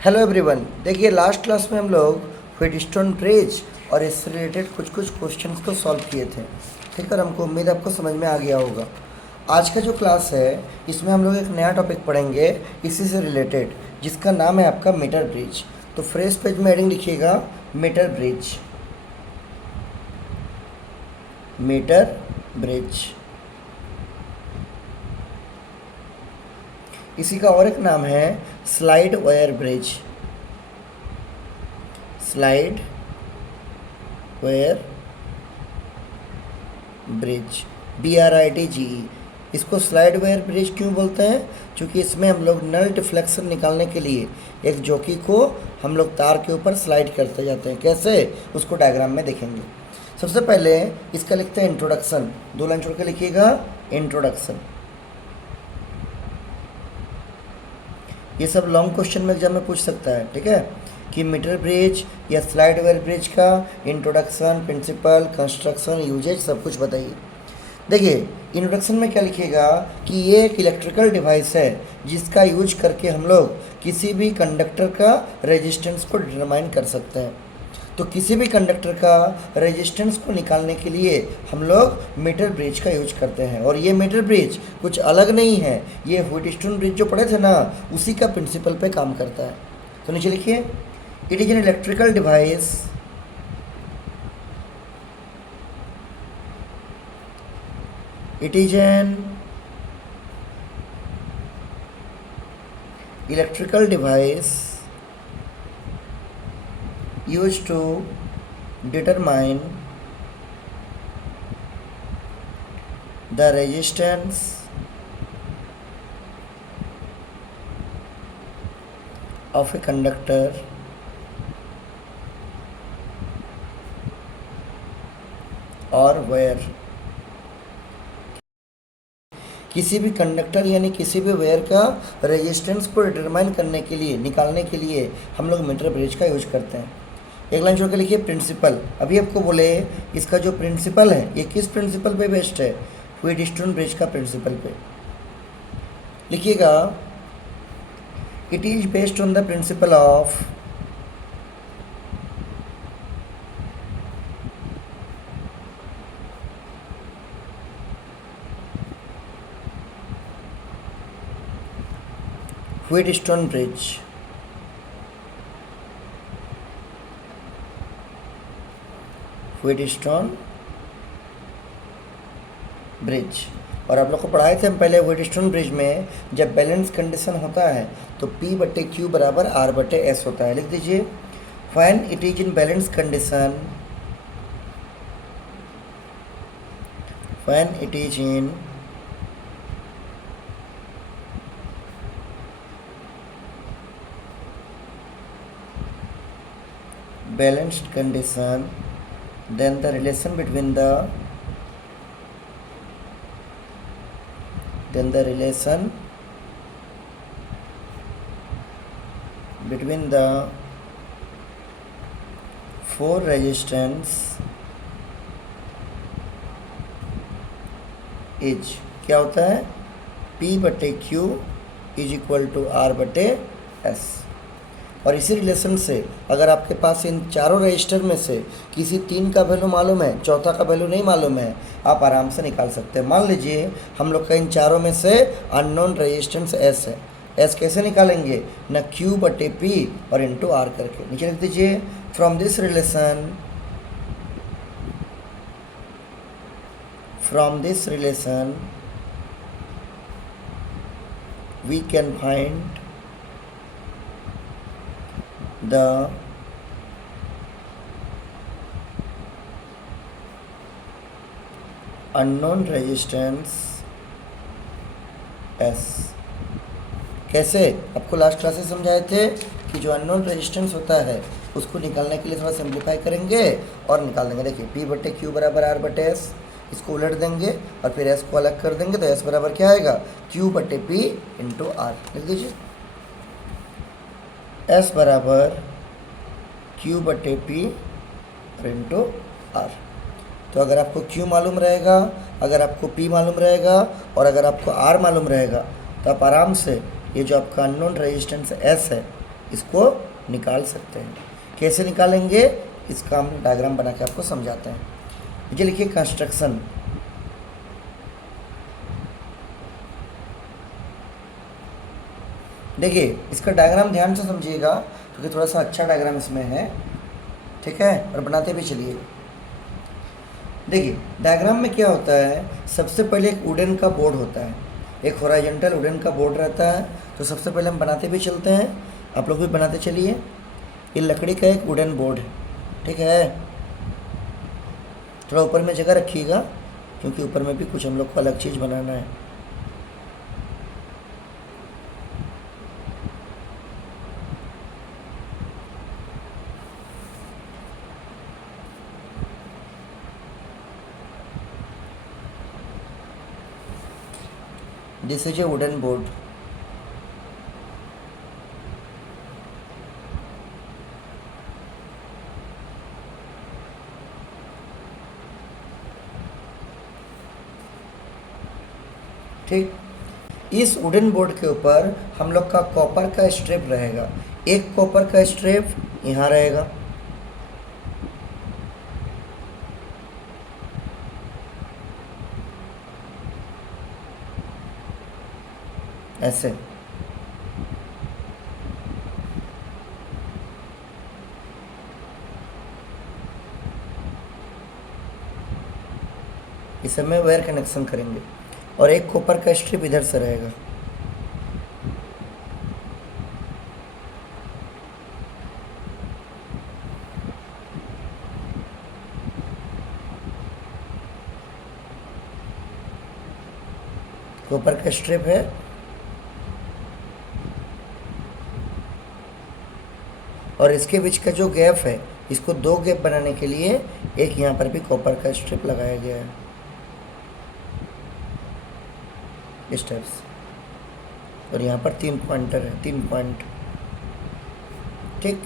Hello everyone. देखिए last class में हम लोग व्हीटस्टोन ब्रिज और इससे रिलेटेड कुछ कुछ क्वेश्चंस को सॉल्व किए थे। ठीक है, और हमको उम्मीद है आपको समझ में आ गया होगा। आज का जो क्लास है इसमें हम लोग एक नया टॉपिक पढ़ेंगे इसी से रिलेटेड, जिसका नाम है आपका मीटर ब्रिज। तो फ्रेश पेज में हेडिंग लिखिएगा मीटर ब्रिज। मीटर ब्रिज इसी का और एक नाम है slide wire bridge. Slide wire bridge, BRIDGE। इसको स्लाइड वायर ब्रिज क्यों बोलते हैं? क्योंकि इसमें हम लोग नल डिफ्लेक्शन निकालने के लिए एक जॉकी को हम लोग तार के ऊपर स्लाइड करते जाते हैं। कैसे, उसको डायग्राम में देखेंगे। सबसे पहले इसका लिखते हैं इंट्रोडक्शन। 2 लाइन छोड़ के लिखिएगा इंट्रोडक्शन। ये सब लॉन्ग क्वेश्चन में एग्जाम में पूछ सकता है। ठीक है, कि मीटर ब्रिज या स्लाइड वायर ब्रिज का इंट्रोडक्शन, प्रिंसिपल, कंस्ट्रक्शन, यूजेज सब कुछ बताइए। देखिए इंट्रोडक्शन में क्या लिखिएगा कि ये एक इलेक्ट्रिकल डिवाइस है जिसका यूज करके हम लोग किसी भी कंडक्टर का रेजिस्टेंस को डिटरमाइन कर सकते हैं। तो किसी भी कंडक्टर का रेजिस्टेंस को निकालने के लिए हम लोग मीटर ब्रिज का यूज करते हैं। और ये मीटर ब्रिज कुछ अलग नहीं है, ये व्हीटस्टोन ब्रिज जो पढ़े थे ना, उसी का प्रिंसिपल पे काम करता है। तो नीचे लिखिए, it is an electrical device it is an electrical device used to determine the resistance of a conductor or wire। किसी भी कंडक्टर यानी किसी भी वायर का रेजिस्टेंस को डिटरमाइन करने के लिए, निकालने के लिए हम लोग मीटर ब्रिज का यूज करते हैं। एक लाइन छोड़ के लिखिए प्रिंसिपल। अभी आपको बोले इसका जो प्रिंसिपल है ये किस प्रिंसिपल पे बेस्ड है? व्हीटस्टोन ब्रिज का प्रिंसिपल पे। लिखिएगा it is based on the principle of Wheatstone bridge. Wheatstone bridge. और आप लोग को पढ़ाए थे हम पहले व्हीटस्टोन ब्रिज में, जब बैलेंस कंडीशन होता है तो P/Q बराबर R/S होता है। लिख दीजिए when it is in balance condition, when it is in balanced condition, then the relation between the four resistance is क्या होता है? P/Q is equal to R/S। और इसी रिलेशन से अगर आपके पास इन चारों रजिस्टर में से किसी 3 का वैल्यू मालूम है, चौथा का वैल्यू नहीं मालूम है, आप आराम से निकाल सकते हैं। मान लीजिए हम लोग का इन चारों में से अननोन रेजिस्टेंस S है। S कैसे निकालेंगे? न Q/P और इंटू R करके। नीचे लिख दीजिए from this relation we can find the unknown resistance S। कैसे? आपको लास्ट क्लास में समझाए थे कि जो अननोन रेजिस्टेंस होता है उसको निकालने के लिए थोड़ा सिंप्लीफाई करेंगे और निकाल देंगे। देखिए P/Q बराबर R/S, इसको उलट देंगे और फिर S को अलग कर देंगे तो S बराबर क्या आएगा? Q/P into R। लिख दीजिए S बराबर Q/P इंटू R। तो अगर आपको Q मालूम रहेगा, अगर आपको P मालूम रहेगा और अगर आपको R मालूम रहेगा तो आप आराम से ये जो आपका अननोन रेजिस्टेंस S है इसको निकाल सकते हैं। कैसे निकालेंगे इसका हम डायग्राम बना के आपको समझाते हैं। ये लिखिए कंस्ट्रक्शन। देखिए इसका डायग्राम ध्यान से समझिएगा क्योंकि थोड़ा सा अच्छा डायग्राम इसमें है, ठीक है, और बनाते भी चलिए। देखिए डायग्राम में क्या होता है, सबसे पहले एक वुडन का बोर्ड होता है, एक हॉरिजॉन्टल वुडन का बोर्ड रहता है। तो सबसे पहले हम बनाते भी चलते हैं, आप लोग भी बनाते चलिए। ये लकड़ी का एक वुडन बोर्ड है, ठीक है। थोड़ा ऊपर में जगह रखिएगा क्योंकि ऊपर में भी कुछ हम लोग को अलग चीज़ बनाना है। This is A wooden board. ठीक, इस वुडन बोर्ड के ऊपर हम लोग का कॉपर का स्ट्रिप रहेगा। एक कॉपर का स्ट्रिप यहाँ रहेगा, ऐसे। इस समय वायर कनेक्शन करेंगे और एक कॉपर का स्ट्रिप इधर से रहेगा। कॉपर का स्ट्रिप है और इसके बीच का जो गैप है, इसको दो गैप बनाने के लिए एक यहाँ पर भी कॉपर का स्ट्रिप लगाया गया है, इस टाइप से। और यहाँ पर 3 पॉइंटर है, 3 पॉइंट। ठीक,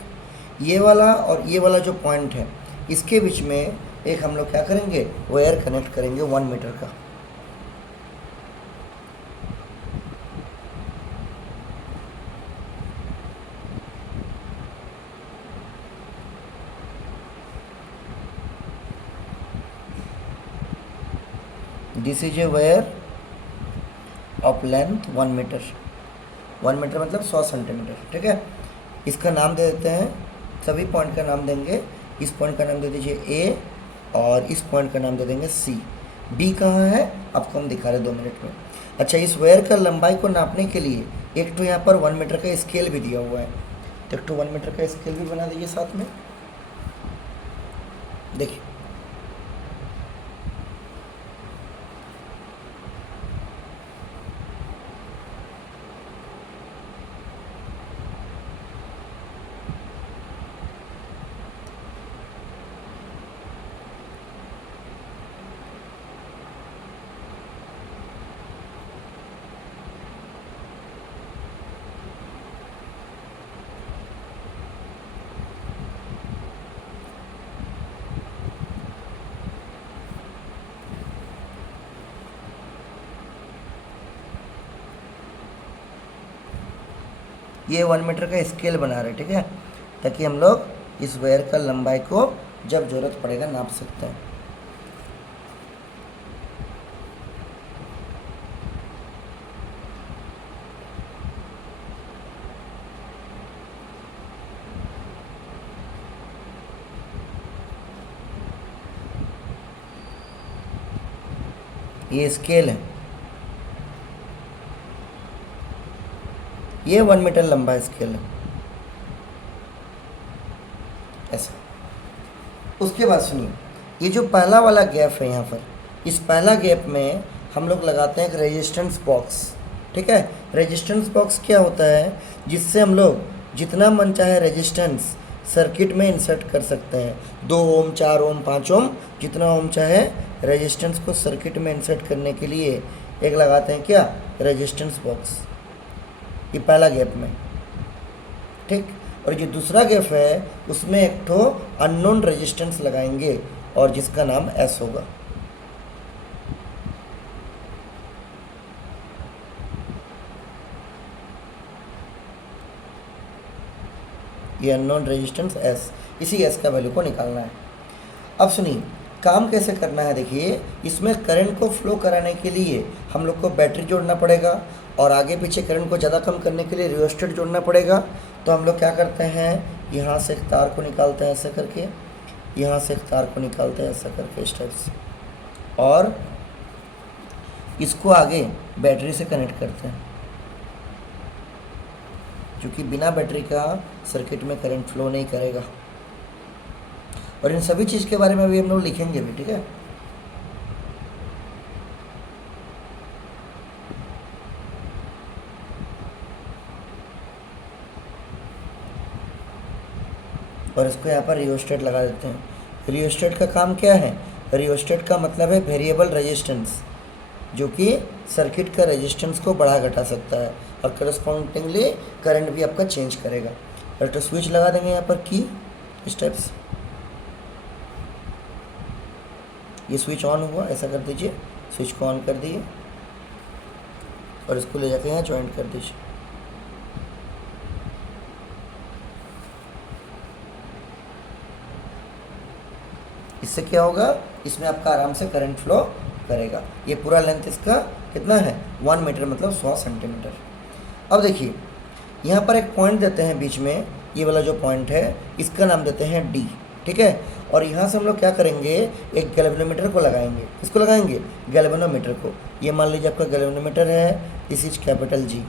ये वाला और ये वाला जो पॉइंट है इसके बीच में एक हम लोग क्या करेंगे, वायर कनेक्ट करेंगे 1 मीटर का। This is a wire of length 1 metre. 1 metre मतलब 100 सेंटीमीटर, ठीक है। इसका नाम दे देते हैं, सभी पॉइंट का नाम देंगे। इस पॉइंट का नाम दे दीजिए ए और इस पॉइंट का नाम दे देंगे सी। बी कहाँ है आपको हम दिखा रहे 2 मिनट में। अच्छा, इस वायर का लंबाई को नापने के लिए एक तो यहाँ पर 1 मीटर का स्केल भी दिया हुआ है, तो एक तो 1 मीटर का स्केल भी बना दीजिए साथ में। देखिए ये 1 मीटर का स्केल बना रहे हैं, ठीक है, ताकि हम लोग इस वायर का लंबाई को जब ज़रूरत पड़ेगा नाप सकते हैं। ये स्केल है, ये 1 मीटर लंबा स्केल है, ऐसा। उसके बाद सुनिए, ये जो पहला वाला गैप है यहाँ पर, इस पहला गैप में हम लोग लगाते हैं एक रेजिस्टेंस बॉक्स, ठीक है। रेजिस्टेंस बॉक्स क्या होता है, जिससे हम लोग जितना मन चाहे रेजिस्टेंस सर्किट में इंसर्ट कर सकते हैं। 2 ओम, 4 ओम, 5 ओम, जितना ओम चाहे रेजिस्टेंस को सर्किट में इंसर्ट करने के लिए एक लगाते हैं, क्या, रेजिस्टेंस बॉक्स। ये पहला गैप में, ठीक। और जो दूसरा गैप है उसमें एक ठो अननोन रेजिस्टेंस लगाएंगे और जिसका नाम एस होगा। ये अननोन रेजिस्टेंस एस, इसी एस का वैल्यू को निकालना है। अब सुनिए काम कैसे करना है। देखिए इसमें करंट को फ्लो कराने के लिए हम लोग को बैटरी जोड़ना पड़ेगा और आगे पीछे करंट को ज़्यादा कम करने के लिए रियोस्टेट जोड़ना पड़ेगा। तो हम लोग क्या करते हैं, यहाँ से एक तार को निकालते हैं ऐसे करके, यहाँ से एक तार को निकालते हैं ऐसा करके इस टाइप से, और इसको आगे बैटरी से कनेक्ट करते हैं, क्योंकि बिना बैटरी का सर्किट में करंट फ्लो नहीं करेगा। और इन सभी चीज़ के बारे में भी हम लोग लिखेंगे भी, ठीक है। और इसको यहाँ पर रियोस्टेट लगा देते हैं। रियोस्टेट का काम क्या है, रियोस्टेट का मतलब है वेरिएबल रेजिस्टेंस, जो कि सर्किट का रेजिस्टेंस को बढ़ा घटा सकता है और करस्पॉन्डिंगली करंट भी आपका चेंज करेगा। और तो स्विच लगा देंगे यहाँ पर की इस टाइप से, ये स्विच ऑन हुआ, ऐसा कर दीजिए, स्विच को ऑन कर दिए और इसको ले जाके यहाँ ज्वाइंट कर दीजिए। इससे क्या होगा, इसमें आपका आराम से करंट फ्लो करेगा। ये पूरा लेंथ इसका कितना है 1 मीटर, मतलब 100 सेंटीमीटर। अब देखिए यहाँ पर एक पॉइंट देते हैं बीच में, ये वाला जो पॉइंट है इसका नाम देते हैं डी, ठीक है। और यहाँ से हम लोग क्या करेंगे, एक गैल्वेनोमीटर को लगाएंगे। किसको लगाएंगे, गैल्वेनोमीटर को। ये मान लीजिए आपका गैल्वेनोमीटर है, दिस इज कैपिटल जी,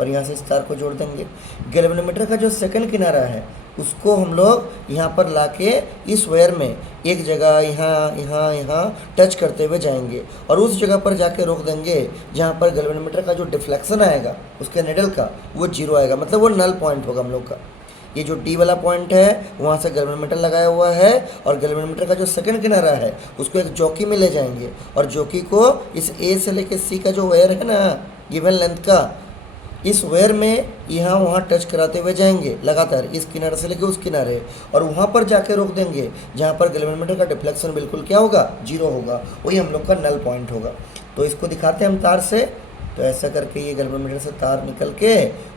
और यहाँ से इस तार को जोड़ देंगे। गैल्वेनोमीटर का जो सेकंड किनारा है उसको हम लोग यहाँ पर लाके इस वायर में एक जगह यहाँ टच करते हुए जाएंगे और उस जगह पर जाके रोक देंगे जहाँ पर गैल्वेनोमीटर का जो डिफ्लेक्शन आएगा उसके निडल का वो 0 आएगा, मतलब वो नल पॉइंट होगा हम लोग का। ये जो डी वाला पॉइंट है वहाँ से गैल्वेनोमीटर लगाया हुआ है और गैल्वेनोमीटर का जो सेकंड किनारा है उसको एक जॉकी में ले जाएंगे और जॉकी को इस ए से लेके सी का जो वायर है ना गिवन लेंथ का, इस वायर में यहाँ वहाँ टच कराते हुए जाएंगे लगातार, इस किनारे से लेके उस किनारे, और वहाँ पर जाके रोक देंगे जहाँ पर गैल्वेनोमीटर का डिफ्लेक्शन बिल्कुल क्या होगा 0 होगा, वही हम लोग का नल पॉइंट होगा। तो इसको दिखाते हैं हम तार से। तो ऐसा करके ये गैल्वेनोमीटर से तार निकल के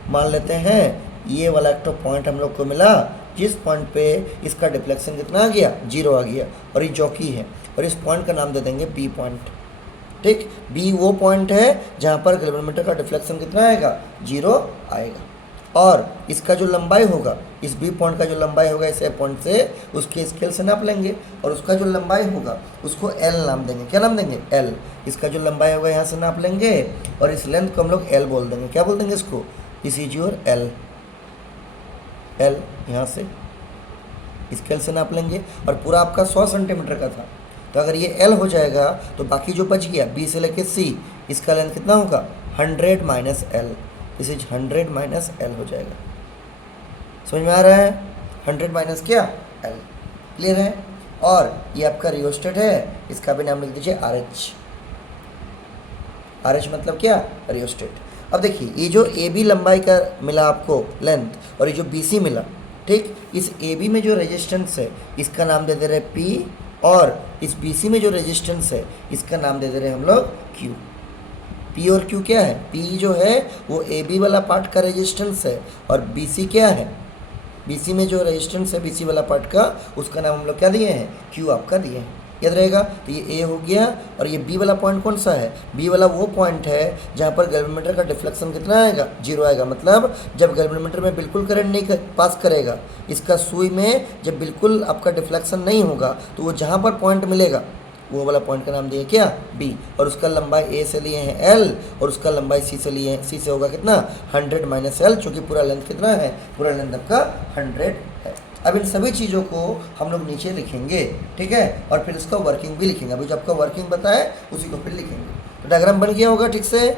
मान लेते हैं ये वाला एक तो पॉइंट हम लोग को मिला, जिस पॉइंट पे इसका डिफ्लेक्शन कितना आ गया 0 आ गया, और ये जॉकी है और इस पॉइंट का नाम दे देंगे बी पॉइंट, ठीक। बी वो पॉइंट है जहाँ पर गैल्वेनोमीटर का डिफ्लेक्शन कितना आएगा 0 आएगा। और इसका जो लंबाई होगा, इस बी पॉइंट का जो लंबाई होगा इस ए पॉइंट से उसके स्केल से नाप लेंगे और उसका जो लंबाई होगा उसको एल नाम देंगे। क्या नाम देंगे, एल। इसका जो लंबाई होगा यहाँ से नाप लेंगे और इस लेंथ को हम लोग एल बोल देंगे। क्या बोल देंगे इसको, this is your L. L यहाँ से स्केल से नाप लेंगे और पूरा आपका 100 सेंटीमीटर का था, तो अगर ये L हो जाएगा तो बाकी जो बच गया B से लेके C, इसका लेंथ कितना होगा 100 minus L, this is 100 minus L हो जाएगा। समझ में आ रहा है, 100 माइनस क्या L, क्लियर है। और ये आपका रियोस्टेट है, इसका भी नाम लिख दीजिए RH। RH मतलब क्या, रियोस्टेट। अब देखिए ये जो AB लंबाई का मिला आपको लेंथ और ये जो BC मिला, ठीक, इस AB में जो रेजिस्टेंस है इसका नाम दे दे रहे P, और इस BC में जो रेजिस्टेंस है इसका नाम दे दे रहे हम लोग Q। P और Q क्या है, P जो है वो AB वाला पार्ट का रेजिस्टेंस है और BC क्या है, BC में जो रेजिस्टेंस है BC वाला पार्ट का उसका नाम हम लोग क्या दिए हैं, Q आपका दिए हैं, याद रहेगा। तो ये A हो गया और ये B वाला पॉइंट कौन सा है, B वाला वो पॉइंट है जहाँ पर गैल्वेनोमीटर का डिफ्लेक्शन कितना आएगा 0 आएगा, मतलब जब गैल्वेनोमीटर में बिल्कुल करंट नहीं पास करेगा, इसका सुई में जब बिल्कुल आपका डिफ्लेक्शन नहीं होगा तो वो जहाँ पर पॉइंट मिलेगा वो वाला पॉइंट का नाम दिए क्या B, और उसका लंबाई A से लिए हैं L और उसका लंबाई C से लिए हैं, C से होगा कितना 100 माइनस L, चूँकि पूरा लेंथ कितना है, पूरा लेंथ आपका 100 है। अब इन सभी चीज़ों को हम लोग नीचे लिखेंगे, ठीक है, और फिर इसका वर्किंग भी लिखेंगे। अभी जो आपका वर्किंग बताए उसी को फिर लिखेंगे। तो डायग्राम बन गया होगा ठीक से,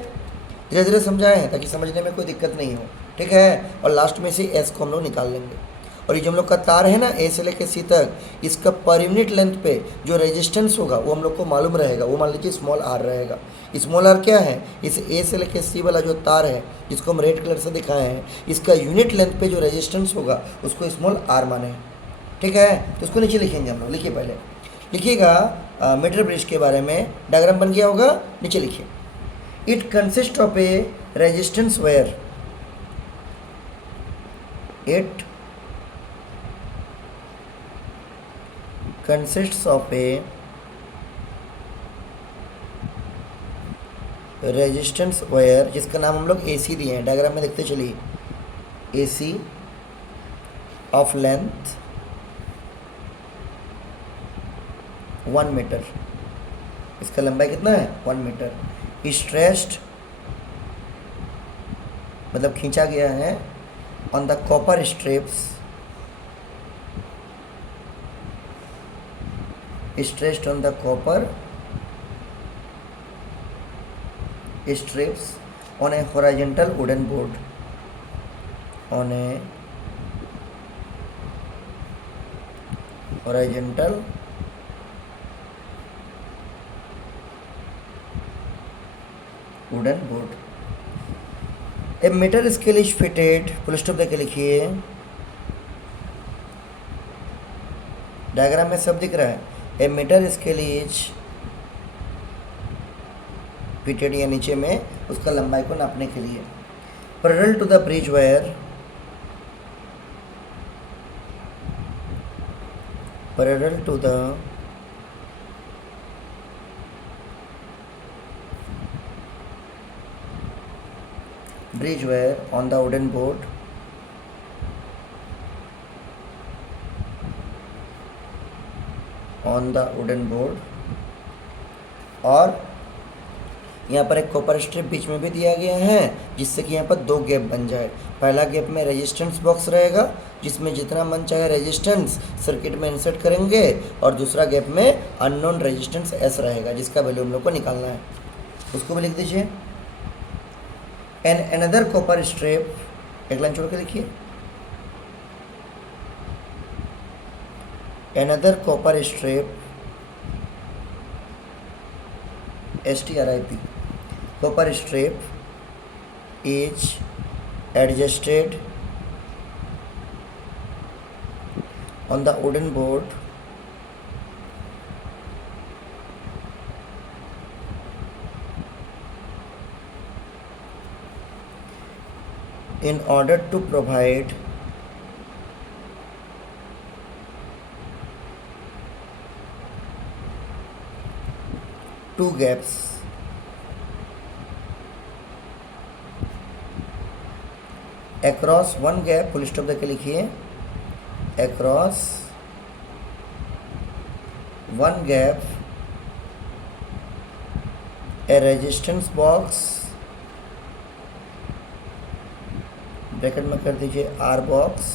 धीरे धीरे समझाए हैं ताकि समझने में कोई दिक्कत नहीं हो, ठीक है। और लास्ट में से एस को हम लोग निकाल लेंगे। और ये जो हम लोग का तार है ना ए से लेके सी तक, इसका पर यूनिट लेंथ पे जो रेजिस्टेंस होगा वो हम लोग को मालूम रहेगा, वो मान लीजिए स्मॉल आर रहेगा। स्मॉल आर क्या है, इस ए से लेके सी वाला जो तार है जिसको हम रेड कलर से दिखाए हैं, इसका यूनिट लेंथ पे जो रेजिस्टेंस होगा उसको स्मॉल आर माने, ठीक है। तो उसको नीचे लिखेंगे हम लोग, लिखिए पहले लिखिएगा मीटर ब्रिज के बारे में, डायग्राम बन गया होगा, नीचे लिखिए। It consist of a resistance where it consists of a resistance wire, जिसका नाम हम लोग AC दिए हैं, डायग्राम में देखते चलिए, AC ऑफ लेंथ 1 मीटर, इसका लंबाई कितना है 1 मीटर, स्ट्रेस्ड मतलब खींचा गया है on the copper strips, stressed on the copper strips on a horizontal wooden board, on a horizontal wooden board. A meter scale is fitted, full stop देके लिखिए, डायग्राम में सब दिख रहा है, a metre scale is fitted, या नीचे में उसका लंबाई को नापने के लिए, parallel to the bridge wire, parallel to the bridge wire on the wooden board, on the wooden board, और यहाँ पर एक कॉपर स्ट्रिप बीच में भी दिया गया है, जिससे कि यहाँ पर 2 गैप बन जाए। पहला गैप में रेजिस्टेंस बॉक्स रहेगा, जिसमें जितना मन चाहे रेजिस्टेंस सर्किट में इंसर्ट करेंगे, और दूसरा गैप में अननोन रेजिस्टेंस एस रहेगा, जिसका वैल्यू हम लोग को निकालना है, उसको भी लिख दीजिए। एंड अनदर कॉपर स्ट्रिप, एक लाइन छोड़ के लिखिए, another copper strip STRIP, copper strip is adjusted on the wooden board in order to provide two gaps across one gap, full stop देके लिखिए, across one gap a resistance box, bracket में कर दीजिए R box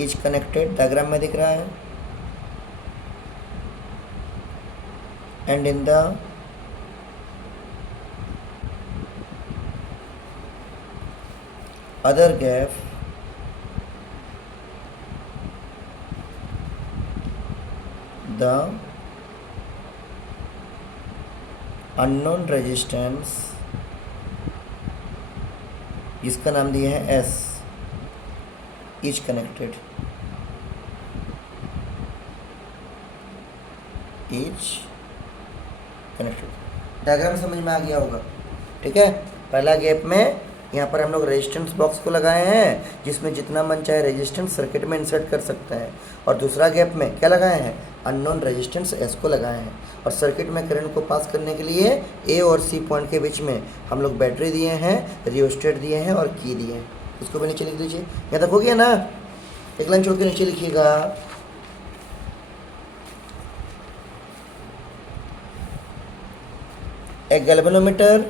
is connected, diagram में दिख रहा है, and in the other gap the unknown resistance, जिसका नाम दिया है S, is connected, is connected. Diagram समझ में आ गया होगा, ठीक है। पहला गैप में यहाँ पर हम लोग रेजिस्टेंस बॉक्स को लगाए हैं, जिसमें जितना मन चाहे रेजिस्टेंस सर्किट में इंसर्ट कर सकते हैं, और दूसरा गैप में क्या लगाए हैं, अननोन रेजिस्टेंस एस को लगाए हैं, और सर्किट में करंट को पास करने के लिए ए और सी पॉइंट के बीच में हम लोग बैटरी दिए हैं, रियोस्टेट दिए हैं और की दिए हैं। उसको भी नीचे लिख दीजिए, यहाँ तक हो गया ना, एक लाइन छोड़ के नीचे लिखिएगा, एक galvanometer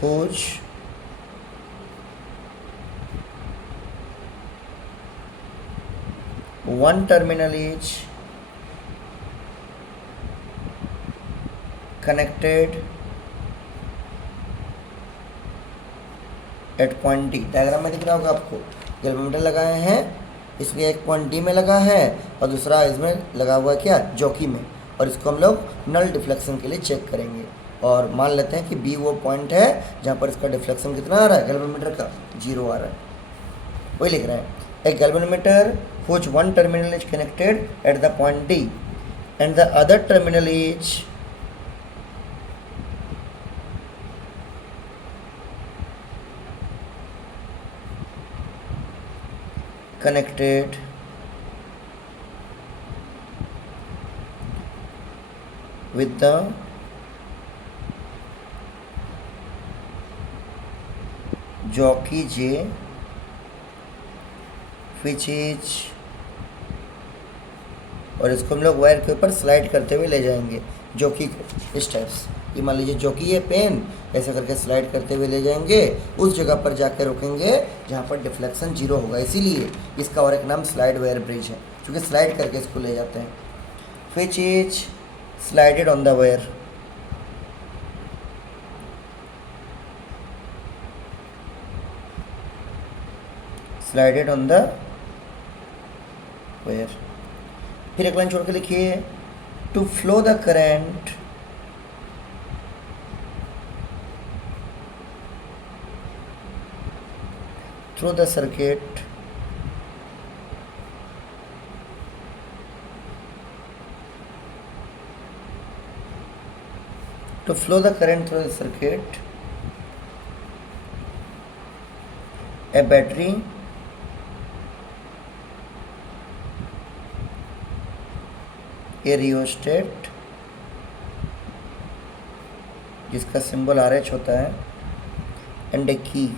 whose one terminal is connected at point D, diagram में दिख रहा होगा आपको, गैल्वेनोमीटर लगाए हैं, इसलिए एक पॉइंट डी में लगा है और दूसरा इसमें लगा हुआ है क्या, जॉकी में, और इसको हम लोग नल डिफ्लेक्शन के लिए चेक करेंगे, और मान लेते हैं कि बी वो पॉइंट है जहाँ पर इसका डिफ्लेक्शन कितना आ रहा है गैल्वेनोमीटर का, 0 आ रहा है, वही लिख रहे हैं। एक galvanometer which one terminal is connected at the point D and the other terminal is connected with the jockey J which is, और इसको हम लोग वायर के ऊपर स्लाइड करते हुए ले जाएंगे जॉकी को इस टाइप से। ये मान लीजिए जॉकी है पेन, ऐसे करके स्लाइड करते हुए ले जाएंगे, उस जगह पर जाकर रुकेंगे जहाँ पर डिफ्लेक्शन जीरो होगा, इसीलिए इसका और एक नाम स्लाइड वायर ब्रिज है, क्योंकि स्लाइड करके इसको ले जाते हैं। Which is slided on the wire, slided on the wire. फिर एक लाइन छोड़ के लिखिए, to flow the current through the circuit to flow the current through the circuit, a battery a rheostat जिसका सिंबल RH होता है and a key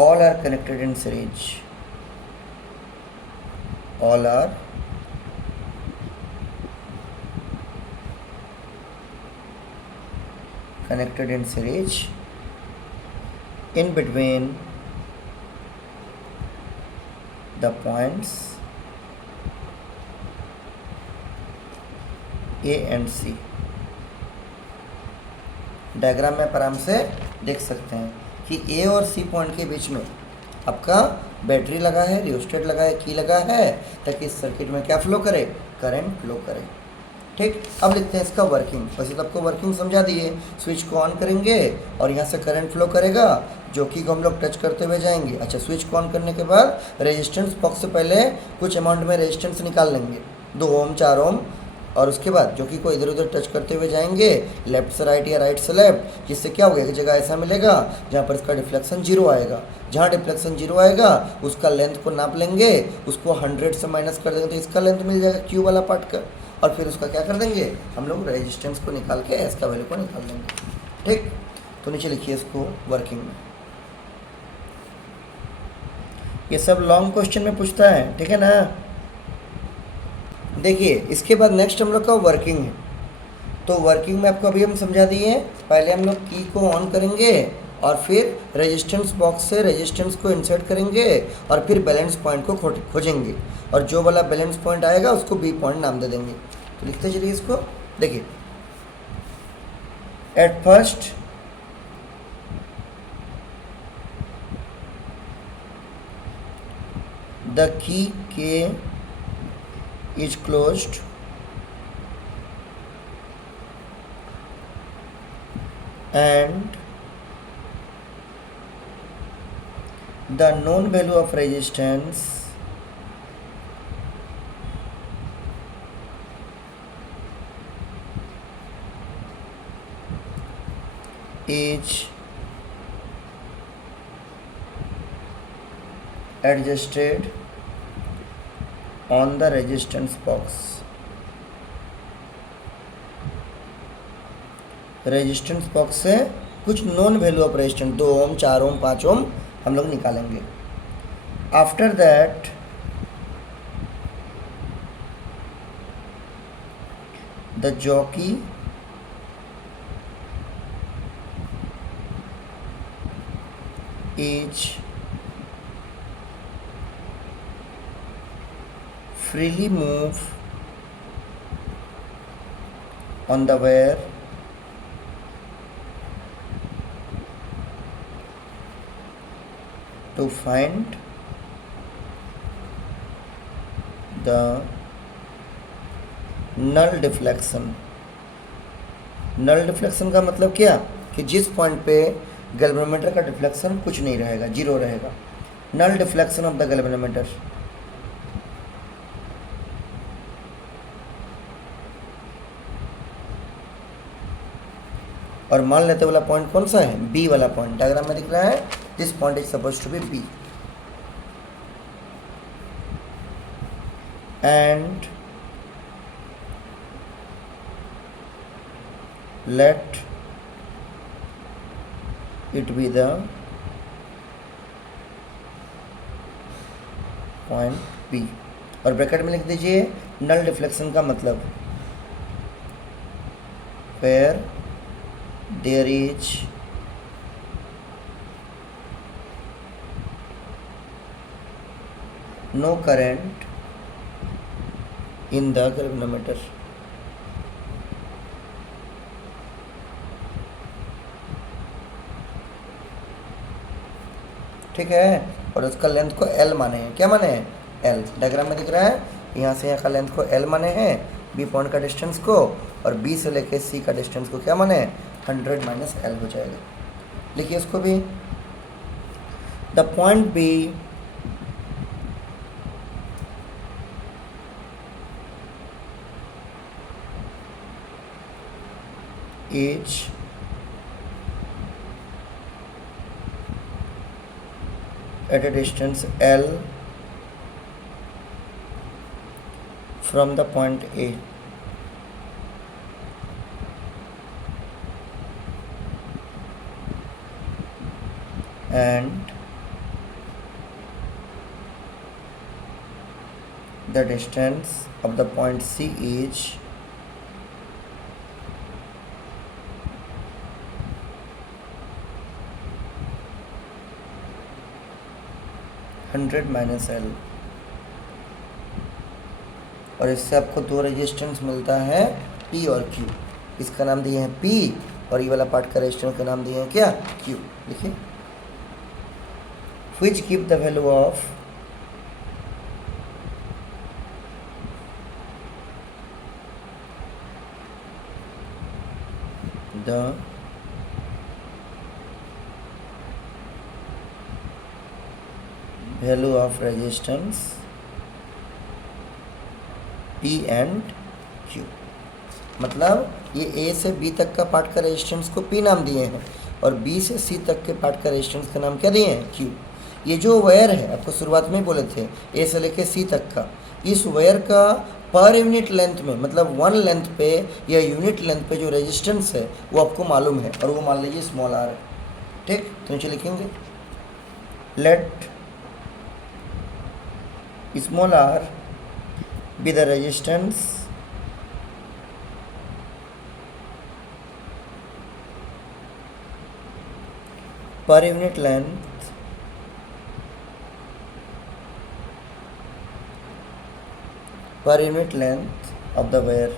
all are connected in series, all are connected in series, in between the points A and C। Diagram में आराम से देख सकते हैं कि ए और सी पॉइंट के बीच में आपका बैटरी लगा है, रियोस्टेट लगा है, की लगा है, ताकि इस सर्किट में क्या फ्लो करे, करंट फ्लो करे। ठीक, अब लिखते हैं इसका वर्किंग। वैसे तो आपको वर्किंग समझा दिए, स्विच को ऑन करेंगे और यहाँ से करंट फ्लो करेगा, जो की को हम लोग टच करते हुए जाएंगे। अच्छा, स्विच को ऑन करने के बाद रेजिस्टेंस बॉक्स से पहले कुछ अमाउंट में रेजिस्टेंस निकाल लेंगे, 2 ओम 4 ओम, और उसके बाद जो कि को इधर उधर टच करते हुए जाएंगे, लेफ्ट से राइट या राइट से लेफ्ट, जिससे क्या होगा, एक जगह ऐसा मिलेगा जहाँ पर इसका डिफ्लेक्शन जीरो आएगा। जहाँ डिफ्लेक्शन जीरो आएगा उसका लेंथ को नाप लेंगे, उसको 100 से माइनस कर देंगे तो इसका लेंथ मिल जाएगा क्यू वाला पार्ट का, और फिर उसका क्या कर देंगे, हम लोग रेजिस्टेंस को निकाल के एस का वैल्यू को निकाल देंगे। ठीक, तो नीचे लिखिए इसको वर्किंग में। ये सब लॉन्ग क्वेश्चन में पूछता है, ठीक है ना। देखिए इसके बाद नेक्स्ट हम लोग का वर्किंग है। तो वर्किंग में आपको अभी हम समझा दिए, पहले हम लोग की को ऑन करेंगे और फिर रेजिस्टेंस बॉक्स से रेजिस्टेंस को इंसर्ट करेंगे और फिर बैलेंस पॉइंट को खोजेंगे, और जो वाला बैलेंस पॉइंट आएगा उसको बी पॉइंट नाम दे देंगे। तो लिखते चलिए इसको। देखिए, एट फर्स्ट द की के is closed and the known value of resistance is adjusted on the resistance box। Resistance box से कुछ नॉन वैल्यू ऑफ रेजिस्टेंस 2 ओम 4 ओम 5 ओम हम लोग निकालेंगे। After that the jockey is freely move on the wire to find the null deflection। null deflection का मतलब क्या, कि जिस पॉइंट पे गैल्वेनोमीटर का डिफ्लेक्शन कुछ नहीं रहेगा, जीरो रहेगा। null deflection of the galvanometer। और मान लेते वाला पॉइंट कौन सा है, बी वाला पॉइंट डायग्राम में दिख रहा है, this point is suppose to be B and let it be the point P और ब्रैकेट में लिख दीजिए नल डिफ्लेक्शन का मतलब where there is no current in the galvanometer। ठीक है, और उसका लेंथ को L माने हैं, क्या माने हैं, L, डायग्राम में दिख रहा है, यहाँ से यहाँ का लेंथ को L माने हैं, B पॉइंट का डिस्टेंस को, और B से लेके C का डिस्टेंस को क्या माने हैं, 100 माइनस L हो जाएगा। लिखिए उसको भी, the point B is at a distance L from the point A and the distance of the point C is 100 minus L, और इससे आपको दो रेजिस्टेंस मिलता है P और Q। इसका नाम दिए हैं P और ये वाला पार्ट का रेजिस्टेंस का नाम दिए हैं क्या, Q। लिखिए, which give the value of the value of resistance P and Q। मतलब ये A से B तक का पार्ट का रेजिस्टेंस को P नाम दिए हैं और B से C तक के पार्ट का रेजिस्टेंस का नाम क्या दिए हैं, Q। ये जो वायर है आपको शुरुआत में ही बोले थे A से लेके C तक का, इस वायर का पर यूनिट लेंथ में मतलब वन लेंथ पे या यूनिट लेंथ पे जो रेजिस्टेंस है वो आपको मालूम है, और वो मान लीजिए स्मॉल r है। ठीक, तो नीचे लिखेंगे late small r be the resistance per unit length of the wire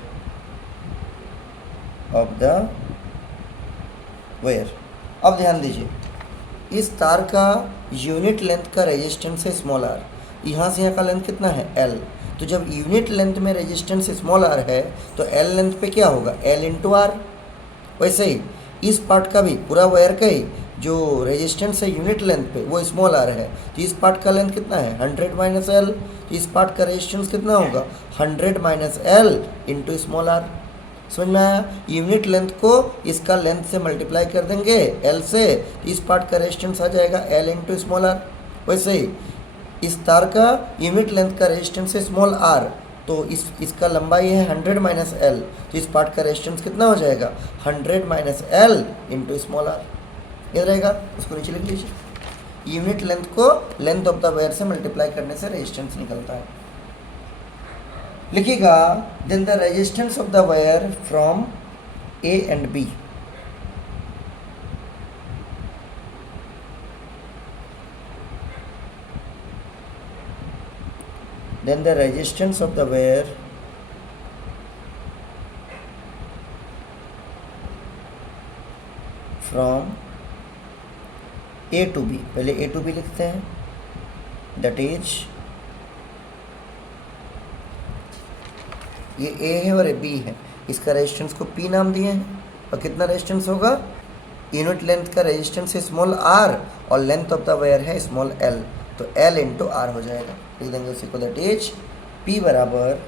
अब ध्यान दीजिए, इस तार का यूनिट लेंथ का रेजिस्टेंस है स्मॉल r, यहाँ से यहाँ का लेंथ कितना है L। तो जब यूनिट लेंथ में रेजिस्टेंस स्मॉल r है तो L लेंथ पे क्या होगा, L इंटू आर। वैसे ही इस पार्ट का भी पूरा वायर का ही जो रेजिस्टेंस है यूनिट लेंथ पे वो स्मॉल r है, तो इस पार्ट का लेंथ कितना है 100 माइनस L, तो इस पार्ट का रेजिस्टेंस कितना होगा 100 minus L into small r। समझ में आया, यूनिट लेंथ को इसका लेंथ से मल्टीप्लाई कर देंगे L से, तो इस पार्ट का रेजिस्टेंस आ जाएगा L इंटू स्मॉल r। वैसे ही इस तार का यूनिट लेंथ का रेजिस्टेंस है स्मॉल r, तो इसका लंबाई है 100 माइनस L, तो इस पार्ट का रेजिस्टेंस कितना हो जाएगा 100 minus L into small r। ये रहेगा, उसको नीचे लिख लीजिए, यूनिट लेंथ को लेंथ ऑफ द वायर से मल्टीप्लाई करने से रेजिस्टेंस निकलता है। लिखिएगा then the resistance of the wire from A and B then the resistance of the wire from A to B, पहले A to B लिखते हैं, that is ये A है और ये B है, इसका रेजिस्टेंस को P नाम दिए हैं, और कितना रेजिस्टेंस होगा, यूनिट लेंथ का रेजिस्टेंस है स्मॉल r और लेंथ ऑफ द वायर है स्मॉल l, तो L इंटू आर हो जाएगा। लिख देंगे उसी को, दैट इज P बराबर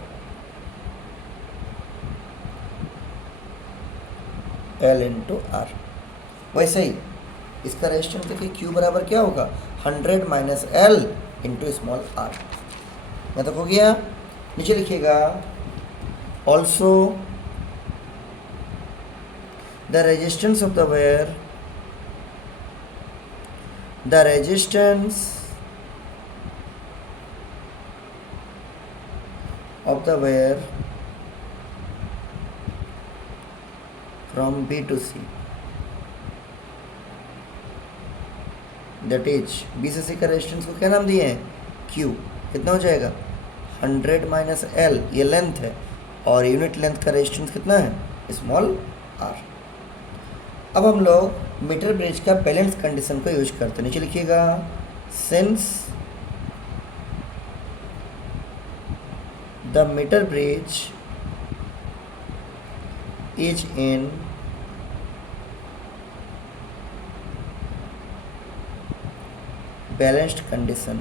एल इंटू आर। वैसे ही इसका रेजिस्टेंस देखिए क्यू बराबर क्या होगा 100 minus L into small r. मैं तो हो गया। नीचे लिखिएगा also the resistance of the wire, the resistance of the wire from B to C, that is B से C का रेजिस्टेंस को क्या नाम दिए हैं Q। कितना हो जाएगा 100 माइनस L, ये लेंथ है, और यूनिट लेंथ का रेजिस्टेंस कितना है स्मॉल r। अब हम लोग मीटर ब्रिज का बैलेंस कंडीशन को यूज करते हैं। नीचे लिखिएगा since the meter bridge is in balanced condition,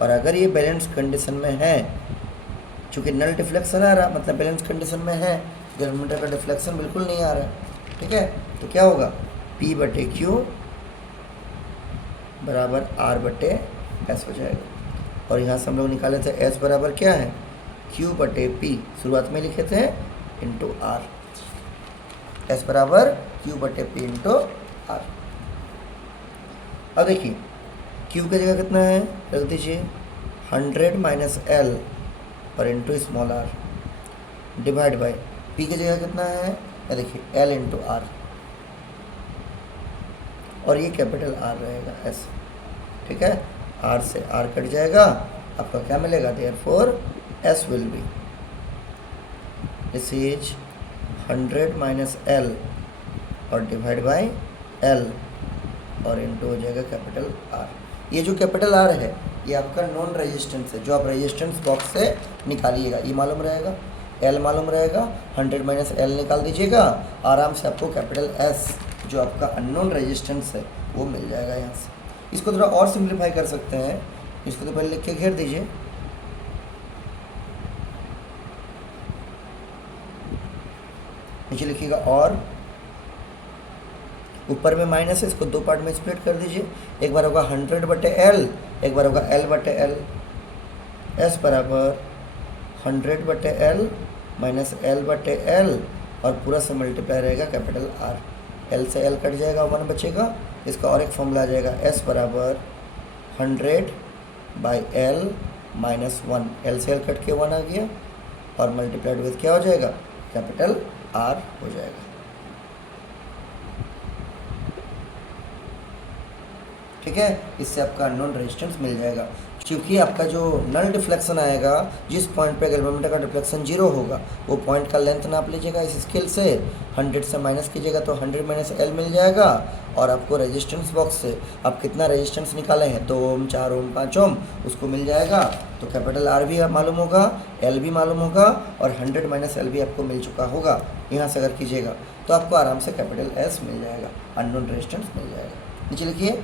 और अगर ये बैलेंस कंडीशन में है, चूँकि नल डिफ्लेक्शन आ रहा मतलब बैलेंस कंडीशन में है, गैल्वेनोमीटर का डिफ्लेक्शन बिल्कुल नहीं आ रहा है, ठीक है, तो क्या होगा P बटे Q बराबर R बटे S हो जाएगा। और यहाँ से हम लोग निकाले थे S बराबर क्या है Q बटे P, शुरुआत में लिखे थे इंटू R। S बराबर Q बटे P इंटू R। अब देखिए Q की जगह कितना है रख दीजिए 100 माइनस L और into small r divide by P की जगह कितना है या देखिए L इंटू R, और ये कैपिटल R रहेगा S, ठीक है। R से R कट जाएगा, आपका क्या मिलेगा therefore S will be this is 100 minus L और डिवाइड बाई L और इनटू हो जाएगा कैपिटल R। ये जो कैपिटल R है ये आपका नॉन रेजिस्टेंस है, जो आप रेजिस्टेंस बॉक्स से निकालिएगा। ये मालूम रहेगा, L मालूम रहेगा, 100 माइनस L निकाल दीजिएगा, आराम से आपको कैपिटल S जो आपका अननोन रेजिस्टेंस है वो मिल जाएगा। यहाँ से इसको थोड़ा और सिंप्लीफाई कर सकते हैं, इसको तो पहले लिख के घेर दीजिए। नीचे लिखिएगा और, ऊपर में माइनस है, इसको दो पार्ट में स्प्लिट कर दीजिए। एक बार होगा 100 बटे L, एक बार होगा L बटे L। S बराबर 100 बटे L माइनस L बटे L और पूरा से मल्टीप्लाई रहेगा कैपिटल R। L से L कट जाएगा, 1 बचेगा। इसका और एक फॉर्मूला आ जाएगा S बराबर 100 बाई L माइनस 1। L से L कट के 1 आ गया और मल्टीप्लाइड विथ क्या हो जाएगा कैपिटल R हो जाएगा, ठीक है। इससे आपका अननोन रेजिस्टेंस मिल जाएगा। क्योंकि आपका जो नल डिफ्लेक्शन आएगा, जिस पॉइंट पे गैल्वेनोमीटर का डिफ्लेक्शन 0 होगा वो पॉइंट का लेंथ नाप लीजिएगा इस स्केल से, 100 से माइनस कीजिएगा तो 100 माइनस L मिल जाएगा। और आपको रेजिस्टेंस बॉक्स से आप कितना रेजिस्टेंस निकाले हैं 2 ओम 4 ओम 5 ओम उसको मिल जाएगा। तो कैपिटल R भी मालूम होगा, L भी मालूम होगा और 100 माइनस L भी आपको मिल चुका होगा। यहाँ से अगर कीजिएगा तो आपको आराम से कैपिटल S मिल जाएगा, अननोन रेजिस्टेंस मिल जाएगा। नीचे लिखिए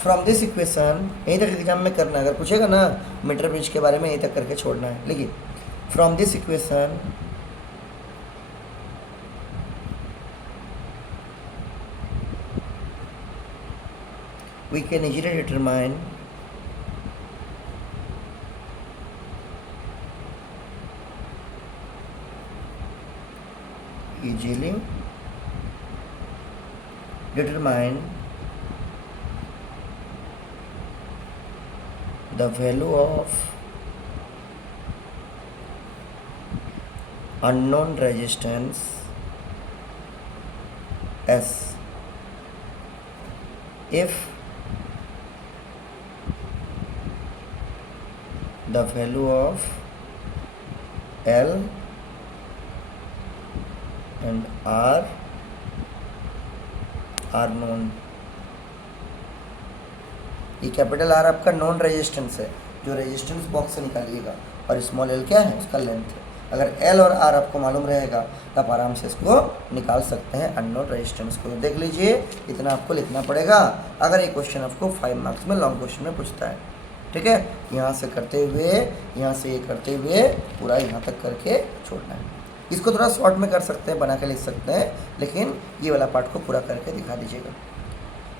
फ्रॉम दिस इक्वेशन, यहीं तक एग्जाम में करना है, अगर पूछेगा ना मीटर ब्रिज के बारे में यहीं तक करके छोड़ना है। लिखिए from this equation we can easily determine the value of unknown resistance S if the value of L and R are known। ये कैपिटल R आपका नॉन रेजिस्टेंस है, जो रेजिस्टेंस बॉक्स से निकालिएगा, और स्मॉल l क्या है उसका लेंथ है। अगर L और R आपको मालूम रहेगा तो आप आराम से इसको निकाल सकते हैं अननोन रेजिस्टेंस को। देख लीजिए इतना आपको लिखना पड़ेगा अगर ये क्वेश्चन आपको 5 मार्क्स में लॉन्ग क्वेश्चन में पूछता है, ठीक है। यहाँ से करते हुए, यहाँ से ये करते हुए पूरा यहाँ तक करके छोड़ना है। इसको थोड़ा शॉर्ट में कर सकते हैं, बना के लिख सकते हैं, लेकिन ये वाला पार्ट को पूरा करके दिखा दीजिएगा।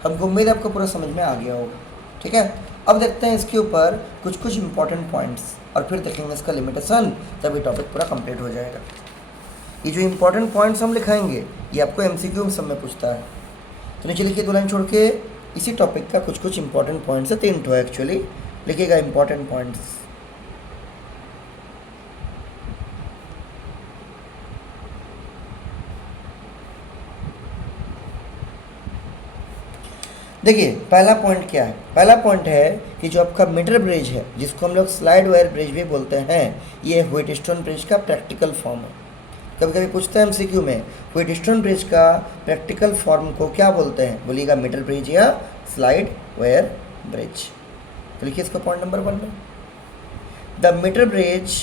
हमको उम्मीद है आपको पूरा समझ में आ गया होगा। ठीक है, अब देखते हैं इसके ऊपर कुछ कुछ इंपॉर्टेंट पॉइंट्स और फिर देखेंगे इसका लिमिटेशन, तभी टॉपिक पूरा कंप्लीट हो जाएगा। ये जो इंपॉर्टेंट पॉइंट्स हम लिखाएंगे ये आपको एमसीक्यू सब में पूछता है। तो नीचे लिखिए 2 लाइन छोड़ के इसी टॉपिक का कुछ कुछ इंपॉर्टेंट पॉइंट्स है, 3 ठो है एक्चुअली, लिखिएगा इंपॉर्टेंट पॉइंट्स। देखिए पहला पॉइंट क्या है, पहला पॉइंट है कि जो आपका मीटर ब्रिज है जिसको हम लोग स्लाइड वायर ब्रिज भी बोलते हैं, ये व्हीटस्टोन ब्रिज का प्रैक्टिकल फॉर्म है। कभी कभी पूछते हैं एमसीक्यू में व्हीटस्टोन ब्रिज का प्रैक्टिकल फॉर्म को क्या बोलते हैं, बोलिएगा मीटर ब्रिज या स्लाइड वायर ब्रिज। तो लिखिए इसका पॉइंट नंबर 1 में, द मीटर ब्रिज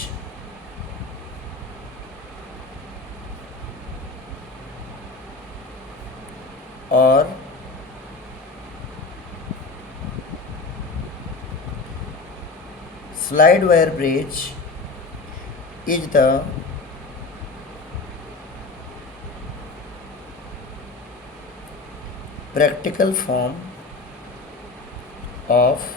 और slide wire bridge is the practical form of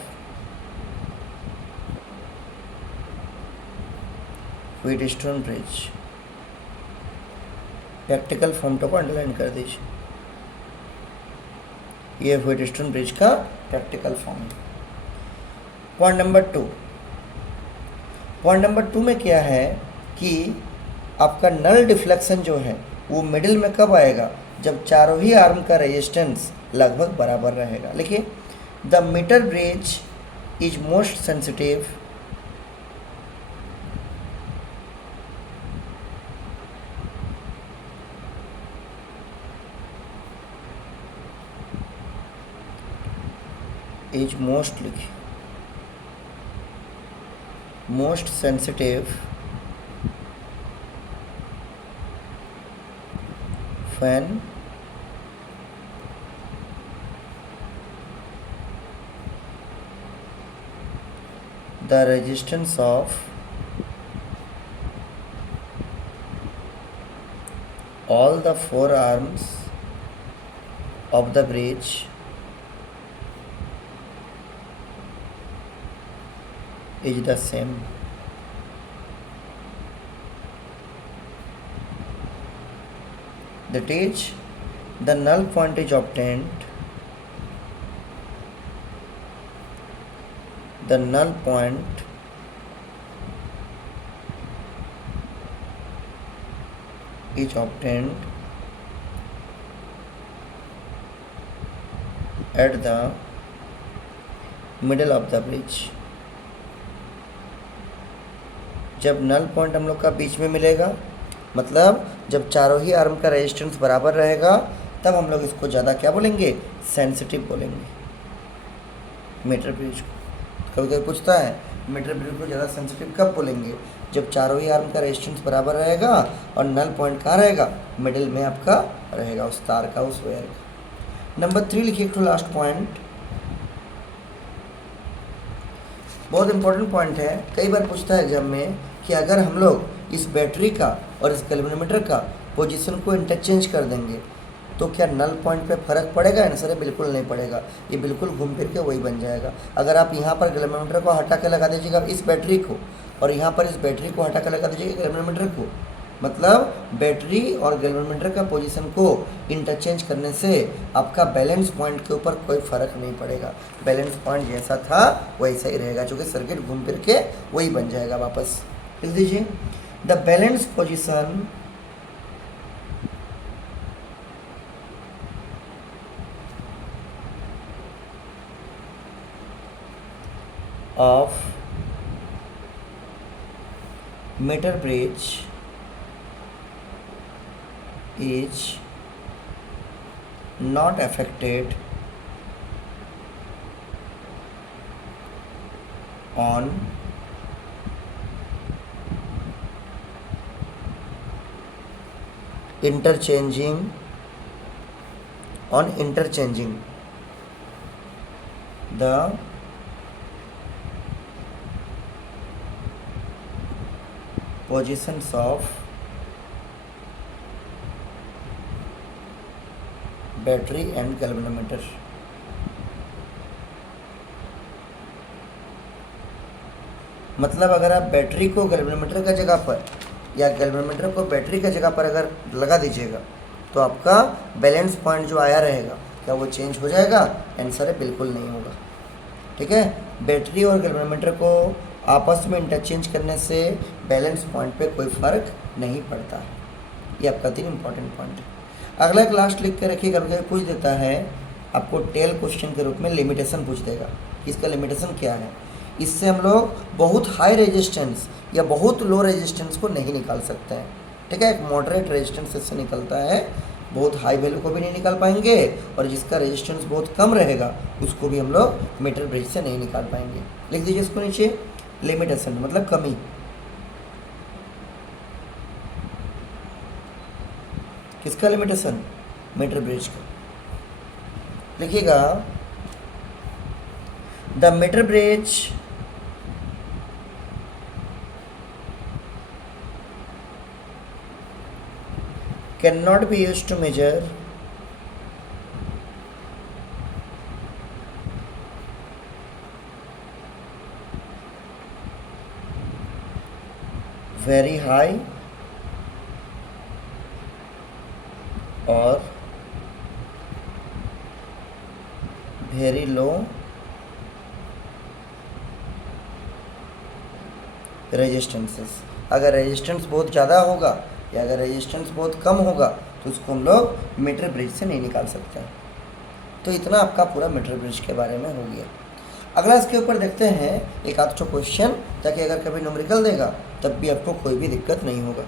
Wheatstone bridge. Practical form को अंडरलाइन कर दीजिए, ये व्हीटस्टोन ब्रिज का प्रैक्टिकल फॉर्म है। पॉइंट नंबर 2, पॉइंट नंबर 2 में क्या है कि आपका नल डिफ्लेक्शन जो है वो मिडिल में कब आएगा, जब चारों ही आर्म का रेजिस्टेंस लगभग बराबर रहेगा। लिखिए the metre bridge is most sensitive is most sensitive when the resistance of all the 4 arms of the bridge is the same. That is, the null point is obtained, the null point is obtained at the middle of the bridge। जब null point हम लोग का बीच में मिलेगा, मतलब जब चारों ही arm का रेजिस्टेंस बराबर रहेगा, तब हम लोग इसको ज़्यादा क्या बोलेंगे, सेंसिटिव बोलेंगे मीटर ब्रिज को। कभी कभी पूछता है मीटर ब्रिज को ज़्यादा सेंसिटिव कब बोलेंगे, जब चारों ही आर्म का रेजिस्टेंस बराबर रहेगा और नल पॉइंट कहाँ रहेगा, मिडिल में आपका रहेगा, उस तार का, उस वायर का। नंबर 3 लिखिए टू लास्ट पॉइंट, बहुत इंपॉर्टेंट पॉइंट है। कई बार पूछता है एग्जाम में कि अगर हम लोग इस बैटरी का और इस गैल्वेनोमीटर का पोजीशन को इंटरचेंज कर देंगे तो क्या नल पॉइंट पे फ़र्क पड़ेगा? आंसर है बिल्कुल नहीं पड़ेगा, ये बिल्कुल घूम फिर के वही बन जाएगा। अगर आप यहाँ पर गैल्वेनोमीटर को हटा के लगा दीजिएगा इस बैटरी को, और यहाँ पर इस बैटरी को हटा के लगा दीजिएगा गैल्वेनोमीटर को, मतलब बैटरी और गैल्वेनोमीटर का पोजीशन को इंटरचेंज करने से आपका बैलेंस पॉइंट के ऊपर कोई फ़र्क नहीं पड़ेगा। बैलेंस पॉइंट जैसा था वैसा ही रहेगा, चूँकि सर्किट घूम फिर के वही बन जाएगा वापस। लिख दीजिए the balance position of meter bridge is not affected on interchanging the positions of battery and galvanometer. मतलब अगर आप बैटरी को गैल्वेनोमीटर का जगह पर या गैल्वेनोमीटर को बैटरी का जगह पर अगर लगा दीजिएगा तो आपका बैलेंस पॉइंट जो आया रहेगा क्या वो चेंज हो जाएगा? आंसर है बिल्कुल नहीं होगा। ठीक है, बैटरी और गैल्वेनोमीटर को आपस में इंटरचेंज करने से बैलेंस पॉइंट पे कोई फ़र्क नहीं पड़ता है। ये आपका 3 इंपॉर्टेंट पॉइंट है। अगला क्लास लिख के रखिए, कभी कभी पूछ देता है आपको टेल क्वेश्चन के रूप में लिमिटेशन पूछ देगा कि इसका लिमिटेशन क्या है। इससे हम लोग बहुत हाई रेजिस्टेंस या बहुत लो रेजिस्टेंस को नहीं निकाल सकते हैं। ठीक है, एक मॉडरेट रेजिस्टेंस इससे निकलता है, बहुत हाई वैल्यू को भी नहीं निकाल पाएंगे और जिसका रेजिस्टेंस बहुत कम रहेगा उसको भी हम लोग मीटर ब्रिज से नहीं निकाल पाएंगे। लिख दीजिए इसको नीचे, लिमिटेशन मतलब कमी। किसका लिमिटेशन? मीटर ब्रिज का। लिखिएगा, the metre bridge cannot be used to measure very high or very low resistances. अगर रेजिस्टेंस बहुत ज़्यादा होगा या अगर रेजिस्टेंस बहुत कम होगा तो उसको हम लोग मीटर ब्रिज से नहीं निकाल सकते हैं। तो इतना आपका पूरा मीटर ब्रिज के बारे में हो गया। अगला इसके ऊपर देखते हैं एक आध क्वेश्चन, ताकि अगर कभी न्यूमेरिकल देगा तब भी आपको कोई भी दिक्कत नहीं होगा।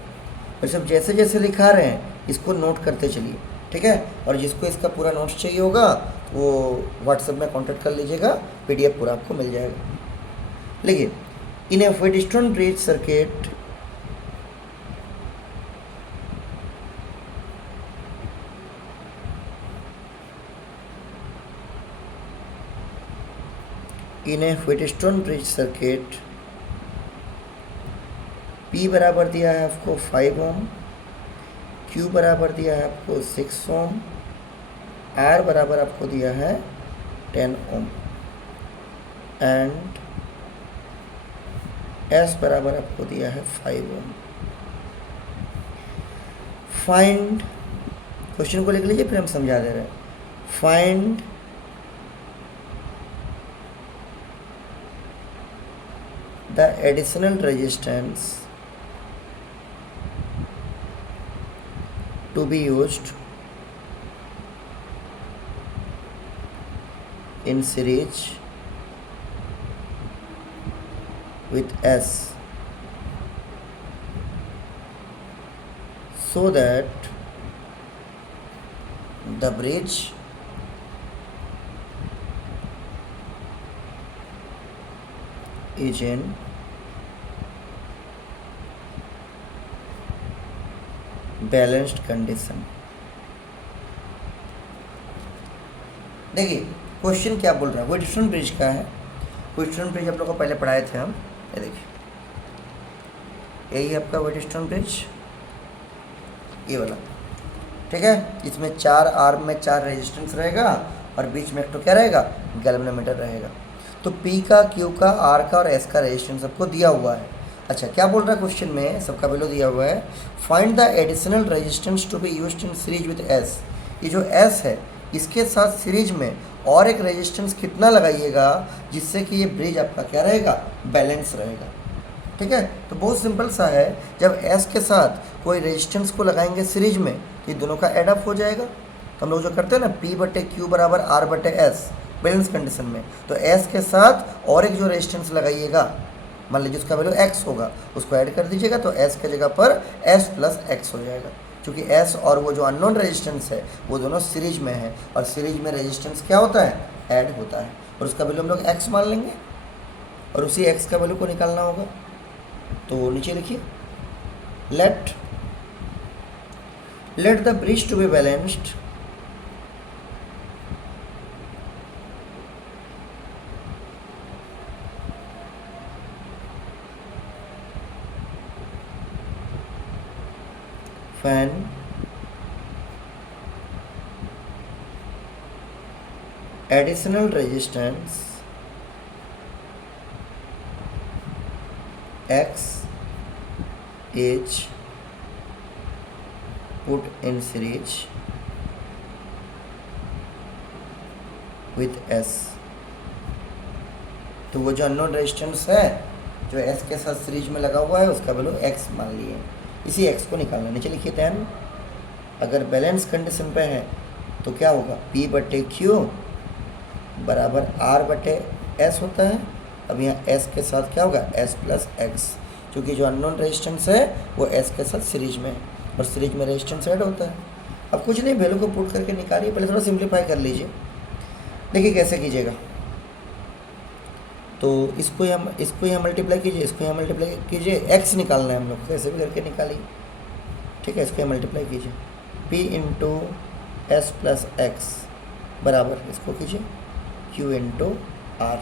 और सब जैसे जैसे लिखा रहे हैं इसको नोट करते चलिए। ठीक है, और जिसको इसका पूरा नोट्स चाहिए होगा वो व्हाट्सएप में कॉन्टेक्ट कर लीजिएगा, PDF पूरा आपको मिल जाएगा। लेकिन in a Wheatstone bridge circuit in a Wheatstone bridge circuit P बराबर दिया है आपको 5 ओम, Q बराबर दिया है आपको 6 ओम, R बराबर आपको दिया है 10 ओम एंड S बराबर आपको दिया है 5 ओम। फाइंड, क्वेश्चन को लिख लीजिए फिर हम समझा दे रहे हैं। Find the additional resistance to be used in series with S so that the bridge is in balanced condition. देखिए क्वेश्चन क्या बोल रहा है, व्हीटस्टोन ब्रिज का है। व्हीटस्टोन ब्रिज आप लोगों को पहले पढ़ाए थे हम, ये देखिए यही है आपका व्हीटस्टोन ब्रिज, ये वाला। ठीक है, इसमें 4 आर्म में 4 रेजिस्टेंस रहेगा और बीच में एक तो क्या रहेगा, गैल्वेनोमीटर रहेगा। तो P का, Q का, R का और S का रेजिस्टेंस सबको दिया हुआ है। अच्छा क्या बोल रहा है क्वेश्चन में, सबका वैल्यू दिया हुआ है। Find the additional resistance to be used in series with S। ये जो S है इसके साथ सीरीज में और एक रेजिस्टेंस कितना लगाइएगा जिससे कि ये ब्रिज आपका क्या रहेगा, बैलेंस रहेगा। ठीक है, तो बहुत सिंपल सा है, जब S के साथ कोई रेजिस्टेंस को लगाएंगे सीरीज में तो ये दोनों का एड अप हो जाएगा। तो हम लोग जो करते हैं ना P/Q बराबर R/S बैलेंस कंडीशन में, तो S के साथ और एक जो रेजिस्टेंस लगाइएगा, मान लीजिए उसका वैल्यू x होगा, उसको ऐड कर दीजिएगा तो s के जगह पर s प्लस x हो जाएगा। क्योंकि s और वो जो अननोन रेजिस्टेंस है वो दोनों सीरीज में है और सीरीज में रेजिस्टेंस क्या होता है, ऐड होता है, और उसका वैल्यू हम लोग x मान लेंगे और उसी x का वैल्यू को निकालना होगा। तो नीचे लिखिए, let the bridge to be balanced when additional resistance X is put in series with S। तो वो जो अननोन रेजिस्टेंस है जो S के साथ सीरीज में लगा हुआ है उसका वैल्यू X मान लिए, इसी X को निकालना। नीचे लिखिए देन अगर बैलेंस कंडीशन पे है तो क्या होगा, P/Q बराबर R/S होता है। अब यहाँ S के साथ क्या होगा, S + X, क्योंकि जो अननोन रेजिस्टेंस है वो S के साथ सीरीज में है और सीरीज में रेजिस्टेंस ऐड होता है। अब कुछ नहीं, वैल्यू को पुट करके निकालिए। पहले थोड़ा सिंप्लीफाई कर लीजिए, देखिए कैसे कीजिएगा। तो इसको यहाँ मल्टीप्लाई कीजिए, इसको यहाँ मल्टीप्लाई कीजिए, X निकालना है हम लोग, कैसे भी करके निकालिए। ठीक है, इसको यहाँ मल्टीप्लाई कीजिए, P × S + X बराबर इसको कीजिए Q × R।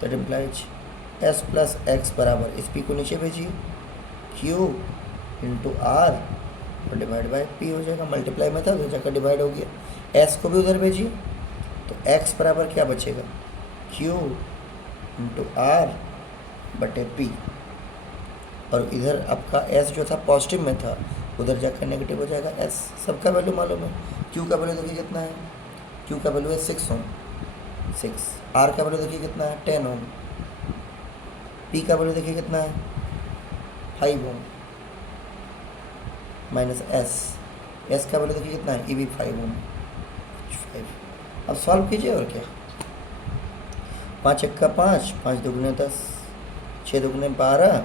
That implies S + X बराबर इस P को नीचे भेजिए Q × R और डिवाइड बाय P हो जाएगा। मल्टीप्लाई में था तो जाकर डिवाइड हो गया। S को भी उधर भेजिए तो X बराबर क्या बचेगा, Q × R बटे P। और इधर आपका S जो था पॉजिटिव में था, उधर जाकर नेगेटिव हो जाएगा S। सबका वैल्यू मालूम है। Q का वैल्यू देखिए कितना है, Q का वैल्यू है 6 ओम, 6। R का वैल्यू देखिए कितना है 10 ओम। P का वैल्यू देखिए कितना है 5 ओम माइनस S का वैल्यू देखिए कितना है, ये भी 5 ओम, 5। अब सॉल्व कीजिए और क्या, 5 × 5, 5 × 2 = 10, 6 × 2 = 12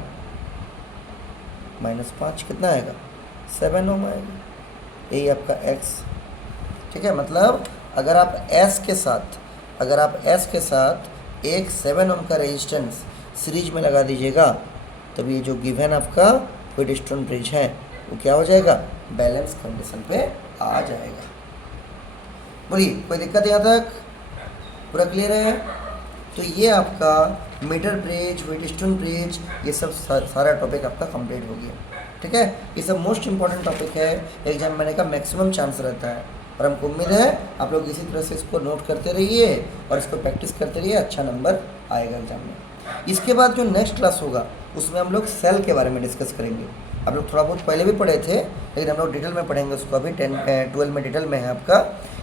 माइनस 5 कितना आएगा, 7 ओम आएगा। यही आपका X। ठीक है, मतलब अगर आप S के साथ एक 7 ओम का रेजिस्टेंस सीरीज में लगा दीजिएगा तब ये जो गिवन आपका व्हीटस्टोन ब्रिज है वो क्या हो जाएगा, बैलेंस कंडीशन पे आ जाएगा। बोलिए कोई दिक्कत यहाँ तक, पूरा क्लियर है। तो ये आपका मीटर ब्रिज, व्हीटस्टोन ब्रिज, ये सब सारा टॉपिक आपका कंप्लीट हो गया। ठीक है, ये सब मोस्ट इंपॉर्टेंट टॉपिक है, एग्जाम में का मैक्सिमम चांस रहता है और हमको उम्मीद है आप लोग इसी तरह से इसको नोट करते रहिए और इसको प्रैक्टिस करते रहिए, अच्छा नंबर आएगा एग्जाम में। इसके बाद जो नेक्स्ट क्लास होगा उसमें हम लोग सेल के बारे में डिस्कस करेंगे। आप लोग थोड़ा बहुत पहले भी पढ़े थे लेकिन हम लोग डिटेल में पढ़ेंगे उसको। अभी 12 में डिटेल में है आपका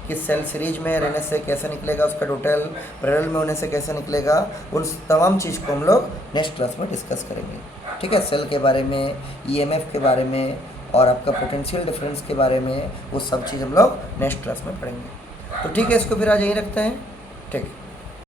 कि सेल सीरीज में रहने से कैसे निकलेगा उसका टोटल, पैरेलल में होने से कैसे निकलेगा, उन तमाम चीज़ को हम लोग नेक्स्ट क्लास में डिस्कस करेंगे। ठीक है, सेल के बारे में, EMF के बारे में और आपका पोटेंशियल डिफरेंस के बारे में, वो सब चीज़ हम लोग नेक्स्ट क्लास में पढ़ेंगे। तो ठीक है, इसको फिर आज यहीं रखते हैं। ठीक है।